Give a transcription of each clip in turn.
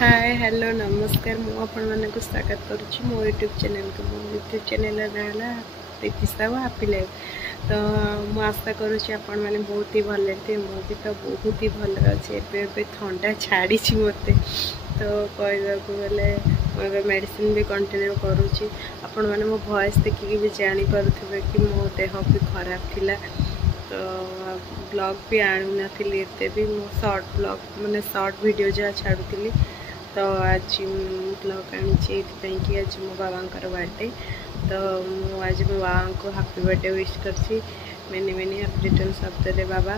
Hi hello नमस्कार मु आपण मानक स्वागत करुच्ची मो यूट्यूब चैनल को। मो यूट्यूब चैनल ना प्रीति साहू हैप्पी लाइफ। तो मु आशा करुच्ची आपण मैंने बहुत ही भल थे। मु भी तो बहुत ही भल अच्छे। एबे ठंडा छाड़ी मते तो कहवाक गले मुझे मेडिसिन भी कंटिन्यू करुच्ची। आपण मैंने मो वॉइस देखिकी भी जानी पारुथिबे कि मो देह भी खराब थिला। तो ब्लॉग भी आणु नथिली एते भी मो शॉर्ट ब्लॉग माने शॉर्ट वीडियो जहाँ छाड़ुली। तो आज ब्लॉग आनी कि आज मो बाबा बर्थडे। तो आज मो बाबा को हैप्पी बर्थडे विश करसी many many happy returns of the day बाबा।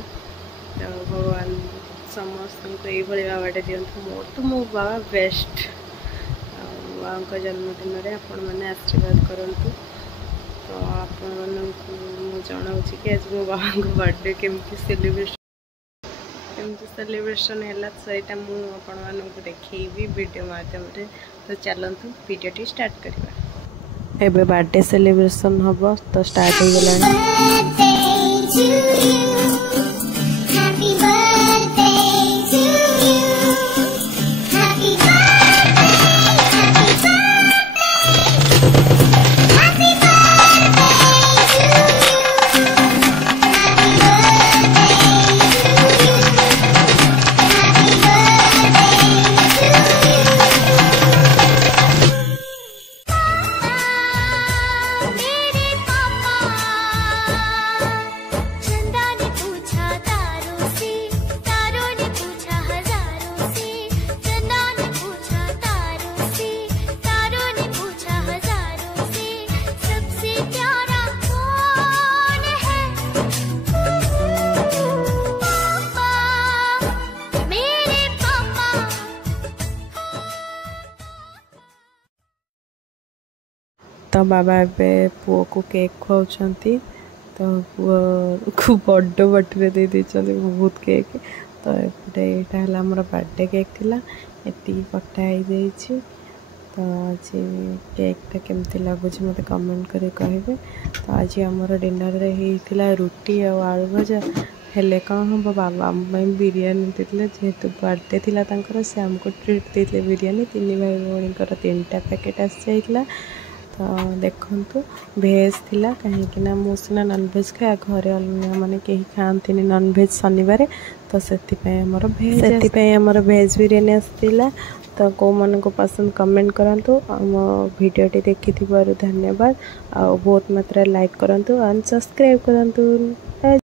तो भगवान समस्त को ये बाबाटे दिंतु। मोर तो मो बाबा बेस्ट। बाबा जन्मदिन में आपण मैंने आशीर्वाद करूँ। तो आपण मानू जनाऊँगी कि आज मो बाबा को बर्थडे केमती सेलिब्रेशन है सहीटा मुझे देखी वीडियो माध्यम। तो चलतु वीडियो स्टार्ट करवा। एबे बर्थडे सेलिब्रेशन हम तो स्टार्ट हो गला। तो बाबा ए पुओ को केक खुआउछंती। तो पुओ खूब बड़ बटरे दे देछंती बहुत केक। तो एटा हला हमर बर्थडे केक थिला एती कटा हो जाइछि। तो आज केकटा केमती लगुछि मते कमेंट करे कहबे। तो आज हमर डिनर रे हिथिला रुटी और आलू भजा। हेले कौन हम बाबा बिरियानी देते जेहेतु बर्थडे थिला तांकर से हमको ट्रीट देते बिरियानी। तीन भाई भौणी 3टा पैकेट आसी जाइला। तो देखु भेज थिला कहीं मुझे नॉनभेज खाए घरे मैंने कहीं खाती नॉनभेज शनिवार। तो से भेज बिरियानी आसला। तो कौ मन को पसंद कमेंट करंतु। मो वीडियोटी देखि धन्यवाद। आ बहुत मात्रा लाइक करंतु और सब्सक्राइब करंतु।